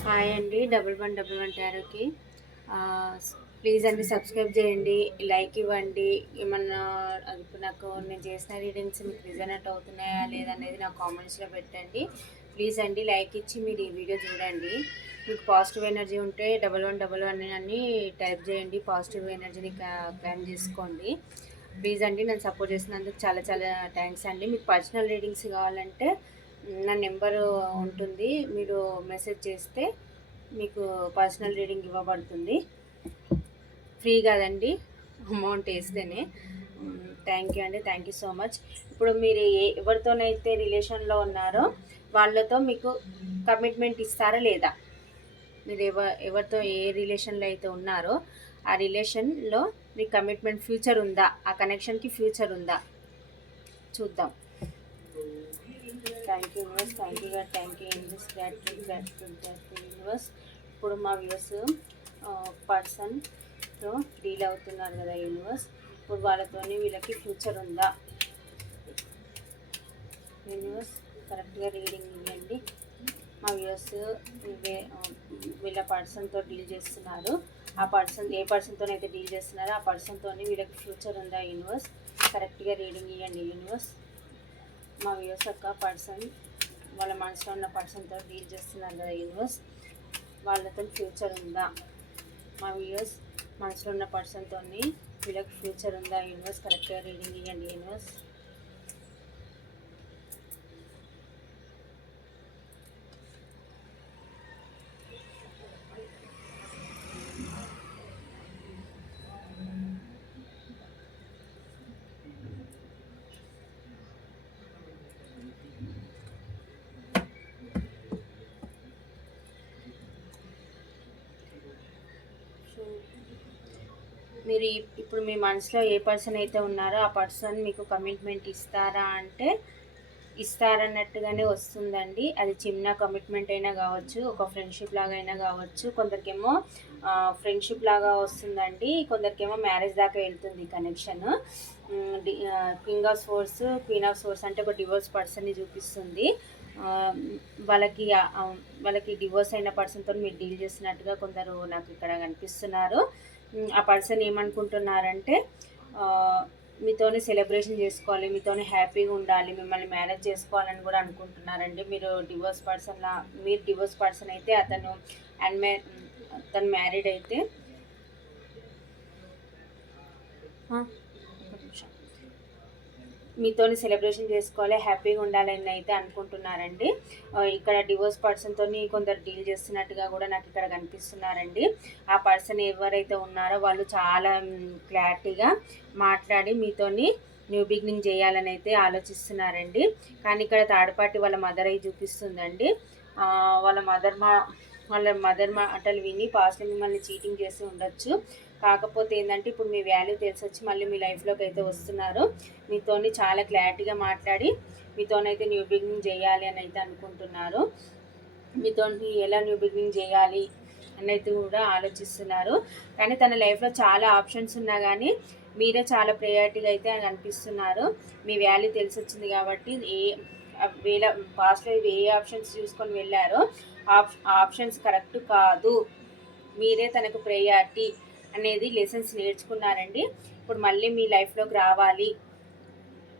Hi అండి. 1111 టారోకి please అండి subscribe చేయండి, లైక్ ఇవ్వండి. ఏమన్నా ఇప్పుడు నాకు నేను చేసిన రీడింగ్స్ మీకు రిజనెంట్ అవుతున్నాయా లేదనేది నాకు కామెంట్స్లో పెట్టండి. ప్లీజ్ అండి లైక్ ఇచ్చి మీరు ఈ వీడియో చూడండి. మీకు పాజిటివ్ ఎనర్జీ ఉంటే 1111 అని టైప్ చేయండి. పాజిటివ్ ఎనర్జీని క్లైమ్ చేసుకోండి. ప్లీజ్ అండి నన్ను సపోర్ట్ చేసినందుకు చాలా చాలా థ్యాంక్స్ అండి. మీకు పర్సనల్ రీడింగ్స్ కావాలంటే నా నెంబరు ఉంటుంది, మీరు మెసేజ్ చేస్తే మీకు పర్సనల్ రీడింగ్ ఇవ్వబడుతుంది. ఫ్రీ కాదండి, అమౌంట్ వేస్తేనే. థ్యాంక్ యూ అండి, థ్యాంక్ యూ సో మచ్. ఇప్పుడు మీరు ఎవరితోనైతే రిలేషన్లో ఉన్నారో వాళ్ళతో మీకు కమిట్మెంట్ ఇస్తారా లేదా? మీరు ఎవరితో ఏ రిలేషన్లో అయితే ఉన్నారో ఆ రిలేషన్లో మీకు కమిట్మెంట్ ఫ్యూచర్ ఉందా? ఆ కనెక్షన్కి ఫ్యూచర్ ఉందా చూద్దాం. Thank you universe, thank you God, thank you universe, gratitude universe. ఇప్పుడు మా వ్యూస్ పర్సన్తో డీల్ అవుతున్నారు కదా యూనివర్స్, ఇప్పుడు వాళ్ళతోని వీళ్ళకి ఫ్యూచర్ ఉందా? యూనివర్స్ కరెక్ట్గా రీడింగ్ ఇవ్వండి. మా వ్యూస్ వీళ్ళ పర్సన్తో డీల్ చేస్తున్నారు. ఆ పర్సన్ ఏ పర్సన్తోనైతే డీల్ చేస్తున్నారో ఆ పర్సన్తో వీళ్ళకి ఫ్యూచర్ ఉందా? యూనివర్స్ కరెక్ట్గా రీడింగ్ ఇవ్వండి. యూనివర్స్ మా వ్యూస్ యొక్క పర్సన్ వాళ్ళ మనసులో ఉన్న పర్సన్తో డీల్ చేస్తున్నారు కదా యూనివర్స్, వాళ్ళతో ఫ్యూచర్ ఉందా? మా వ్యూస్ మనసులో ఉన్న పర్సన్తో వీళ్ళకి ఫ్యూచర్ ఉందా? యూనివర్స్ కరెక్ట్గా రీడింగ్ ఇవ్వండి. యూనివర్స్ మీరు ఇప్పుడు మీ మనసులో ఏ పర్సన్ అయితే ఉన్నారో ఆ పర్సన్ మీకు కమిట్మెంట్ ఇస్తారా అంటే ఇస్తారన్నట్టుగానే వస్తుందండి. అది చిన్న కమిట్మెంట్ అయినా కావచ్చు, ఒక ఫ్రెండ్షిప్ లాగా అయినా కావచ్చు. కొందరికేమో ఫ్రెండ్షిప్ లాగా వస్తుందండి, కొందరికేమో మ్యారేజ్ దాకా వెళ్తుంది connection. King of swords, queen of swords అంటే ఒక డివోర్స్ పర్సన్ని చూపిస్తుంది. వాళ్ళకి వాళ్ళకి డివోర్స్ అయిన పర్సన్తో మీరు డీల్ చేస్తున్నట్టుగా కొందరు నాకు ఇక్కడ కనిపిస్తున్నారు. ఆ పర్సన్ ఏమనుకుంటున్నారంటే మీతోనే సెలబ్రేషన్ చేసుకోవాలి, మీతోనే హ్యాపీగా ఉండాలి, మిమ్మల్ని మ్యారేజ్ చేసుకోవాలని కూడా అనుకుంటున్నారండి. మీరు డివోర్స్ పర్సన్ అయితే అతను మ్యారీడ్ అయితే మీతోని సెలబ్రేషన్ చేసుకోవాలి, హ్యాపీగా ఉండాలని అయితే అనుకుంటున్నారండి. ఇక్కడ డివోర్స్ పర్సన్తో కొందరు డీల్ చేస్తున్నట్టుగా కూడా నాకు ఇక్కడ కనిపిస్తున్నారండి. ఆ పర్సన్ ఎవరైతే ఉన్నారో వాళ్ళు చాలా క్లారిటీగా మాట్లాడి మీతోని న్యూ బిగినింగ్ చేయాలని అయితే ఆలోచిస్తున్నారండి. కానీ ఇక్కడ థర్డ్ పార్టీ వాళ్ళ మదర్ అయి చూపిస్తుందండి. వాళ్ళ మదర్ మాటలు విని పాస్ట్లో మిమ్మల్ని చీటింగ్ చేసి ఉండొచ్చు. కాకపోతే ఏంటంటే ఇప్పుడు మీ వాల్యూ తెలిసి వచ్చి మళ్ళీ మీ లైఫ్లోకి అయితే వస్తున్నారు. మీతోని చాలా క్లారిటీగా మాట్లాడి మీతోనైతే న్యూ బిగినింగ్ చేయాలి అని అయితే అనుకుంటున్నారు. మీతో ఎలా న్యూ బిగినింగ్ చేయాలి అని కూడా ఆలోచిస్తున్నారు. కానీ తన లైఫ్లో చాలా ఆప్షన్స్ ఉన్నా కానీ మీరే చాలా ప్రయారిటీగా అయితే అనిపిస్తున్నారు. మీ వాల్యూ తెలిసి వచ్చింది కాబట్టి పాస్ట్లో ఏ ఆప్షన్స్ చూసుకొని వెళ్ళారో ఆప్షన్స్ కరెక్ట్ కాదు, మీరే తనకు ప్రయారిటీ అనేది లెసన్స్ నేర్చుకున్నారండి. ఇప్పుడు మళ్ళీ మీ లైఫ్లోకి రావాలి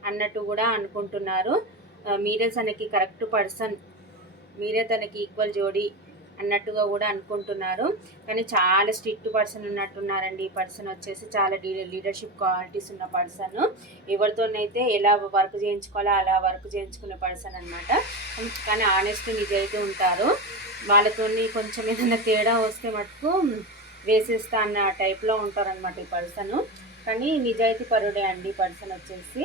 అన్నట్టు కూడా అనుకుంటున్నారు. మీరే తనకి కరెక్ట్ పర్సన్, మీరే తనకి ఈక్వల్ జోడీ అన్నట్టుగా కూడా అనుకుంటున్నారు. కానీ చాలా స్ట్రిక్ట్ పర్సన్ ఉన్నట్టున్నారండి. ఈ పర్సన్ వచ్చేసి చాలా లీడర్షిప్ క్వాలిటీస్ ఉన్న పర్సన్. ఎవరితోనైతే ఎలా వర్క్ చేయించుకోవాలో అలా వర్క్ చేయించుకునే పర్సన్ అనమాట. కానీ ఆనెస్ట్ నిజాయితీ ఉంటారు. వాళ్ళతో కొంచెం ఏదైనా తేడా వస్తే మటుకు వేసేస్తా అన్న టైప్లో ఉంటారనమాట ఈ పర్సన్. కానీ నిజాయితీ పరుడే అండి ఈ పర్సన్ వచ్చేసి.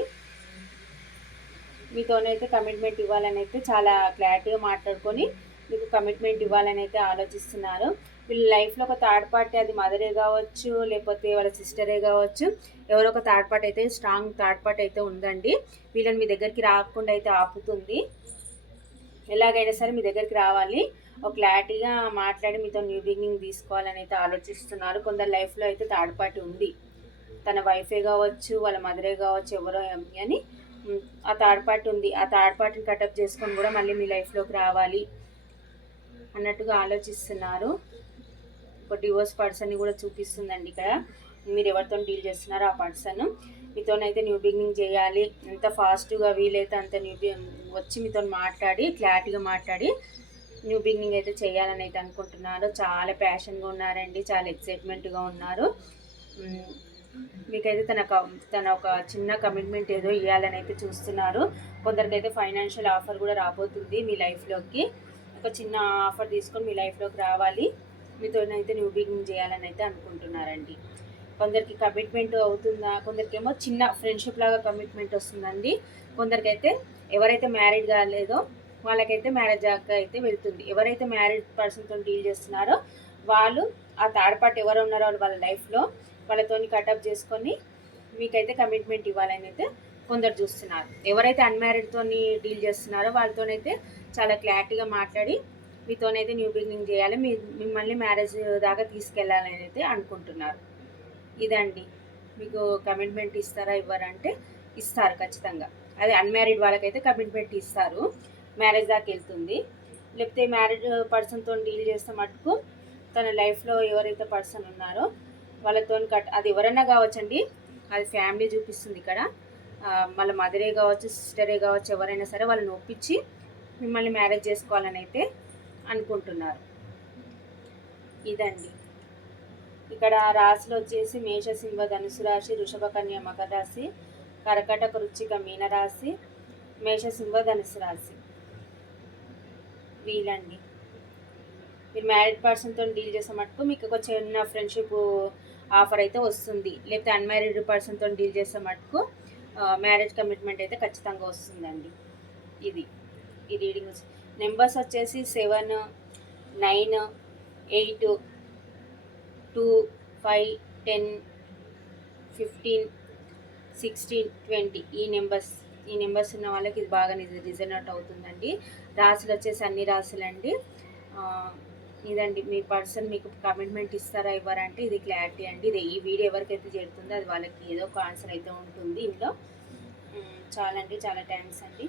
మీతోనైతే కమిట్మెంట్ ఇవ్వాలని అయితే చాలా క్లారిటీగా మాట్లాడుకొని మీకు కమిట్మెంట్ ఇవ్వాలని అయితే ఆలోచిస్తున్నారు. వీళ్ళ లైఫ్లో ఒక థర్డ్ పార్టీ, అది మదరే కావచ్చు లేకపోతే వాళ్ళ సిస్టరే కావచ్చు, ఎవరో ఒక థర్డ్ పార్టీ అయితే, స్ట్రాంగ్ థర్డ్ పార్టీ అయితే ఉందండి. వీళ్ళని మీ దగ్గరికి రాకుండా అయితే ఆపుతుంది. ఎలాగైనా సరే మీ దగ్గరికి రావాలి, ఒక క్లారిటీగా మాట్లాడి మీతో న్యూ బిగినింగ్ తీసుకోవాలని అయితే ఆలోచిస్తున్నారు. కొందరు లైఫ్లో అయితే థర్డ్ పార్టీ ఉంది, తన వైఫే కావచ్చు వాళ్ళ మదరే కావచ్చు ఎవరో అని ఆ థర్డ్ పార్టీ ఉంది. ఆ థర్డ్ పార్టీని కటప్ చేసుకొని కూడా మళ్ళీ మీ లైఫ్లోకి రావాలి అన్నట్టుగా ఆలోచిస్తున్నారు. ఒక డివోర్స్ పర్సన్ని కూడా చూపిస్తుందండి ఇక్కడ. మీరు ఎవరితో డీల్ చేస్తున్నారో ఆ పర్సన్ మీతోనైతే న్యూ బిగినింగ్ చేయాలి, ఎంత ఫాస్ట్గా వీలైతే అంత వచ్చి మీతో మాట్లాడి క్లారిటీగా మాట్లాడి న్యూ బిగినింగ్ అయితే చేయాలని అయితే అనుకుంటున్నారు. చాలా ప్యాషన్గా ఉన్నారండి, చాలా ఎక్సైట్మెంట్గా ఉన్నారు. మీకైతే తన ఒక చిన్న కమిట్మెంట్ ఏదో ఇవ్వాలని అయితే చూస్తున్నారు. కొందరికైతే ఫైనాన్షియల్ ఆఫర్ కూడా రాబోతుంది మీ లైఫ్లోకి. ఒక చిన్న ఆఫర్ తీసుకొని మీ లైఫ్లోకి రావాలి, మీతోనైతే న్యూ బిగినింగ్ చేయాలని అయితే అనుకుంటున్నారండి. కొందరికి కమిట్మెంట్ అవుతుందా, కొందరికేమో చిన్న ఫ్రెండ్షిప్ లాగా కమిట్మెంట్ వస్తుందండి. కొందరికైతే ఎవరైతే మ్యారీడ్ కాలేదో వాళ్ళకైతే మ్యారేజ్ దాకా అయితే వెళ్తుంది. ఎవరైతే మ్యారీడ్ పర్సన్తో డీల్ చేస్తున్నారో వాళ్ళు ఆ థర్డ్ పార్టీ ఎవరు ఉన్నారో వాళ్ళ లైఫ్లో వాళ్ళతోని కటప్ చేసుకొని మీకైతే కమిట్మెంట్ ఇవ్వాలని అయితే కొందరు చూస్తున్నారు. ఎవరైతే అన్మ్యారీడ్తోని డీల్ చేస్తున్నారో వాళ్ళతోనైతే చాలా క్లారిటీగా మాట్లాడి మీతోనైతే న్యూ బిగినింగ్ చేయాలి, మిమ్మల్ని మ్యారేజ్ దాకా తీసుకెళ్ళాలని అయితే అనుకుంటున్నారు. ఇదండి, మీకు కమిట్మెంట్ ఇస్తారా ఇవ్వరంటే ఇస్తారు ఖచ్చితంగా. అదే అన్మ్యారీడ్ వాళ్ళకైతే కమిట్మెంట్ ఇస్తారు, మ్యారేజ్ దాకా వెళ్తుంది. లేకపోతే మ్యారీడ్ పర్సన్తో డీల్ చేస్తే మటుకు తన లైఫ్లో ఎవరైతే పర్సన్ ఉన్నారో వాళ్ళతో అది ఎవరైనా కావచ్చండి, అది ఫ్యామిలీ చూపిస్తుంది ఇక్కడ. వాళ్ళ మదరే కావచ్చు, సిస్టరే కావచ్చు, ఎవరైనా సరే వాళ్ళని ఒప్పించి మిమ్మల్ని మ్యారేజ్ చేసుకోవాలని అయితే అనుకుంటున్నారు. ఇదండి, ఇక్కడ రాశులు వచ్చేసి మేష, సింహ, ధనుసు రాశి, వృషభ, కన్య, మకర రాశి, కర్కటక, వృశ్చిక, మీన రాశి, మేష, సింహ, ధనుసు రాశి వీళ్ళండి. మీరు మ్యారీడ్ పర్సన్తో డీల్ చేసే మటుకు మీకు ఒక చిన్న ఫ్రెండ్షిప్ ఆఫర్ అయితే వస్తుంది. లేకపోతే అన్మ్యారీడ్ పర్సన్తో డీల్ చేసే మటుకు మ్యారేజ్ కమిట్మెంట్ అయితే ఖచ్చితంగా వస్తుందండి. ఇది ఈ రీడింగ్ నెంబర్స్ వచ్చేసి 7, 9, 8, 2, 5, 10, 15, 16, 20 ఈ నెంబర్స్ ఉన్న వాళ్ళకి ఇది బాగా రిజనెట్ అవుతుందండి. రాశులు వచ్చేసి అన్ని రాశులండి. ఇదండి, మీ పర్సన్ మీకు కమిట్మెంట్ ఇస్తారా ఇవ్వరంటే ఇది క్లారిటీ అండి. ఇది ఈ వీడియో ఎవరికైతే చేరుతుందో అది వాళ్ళకి ఏదో ఒక ఆన్సర్ అయితే ఉంటుంది ఇంట్లో. చాలా థ్యాంక్స్ అండి.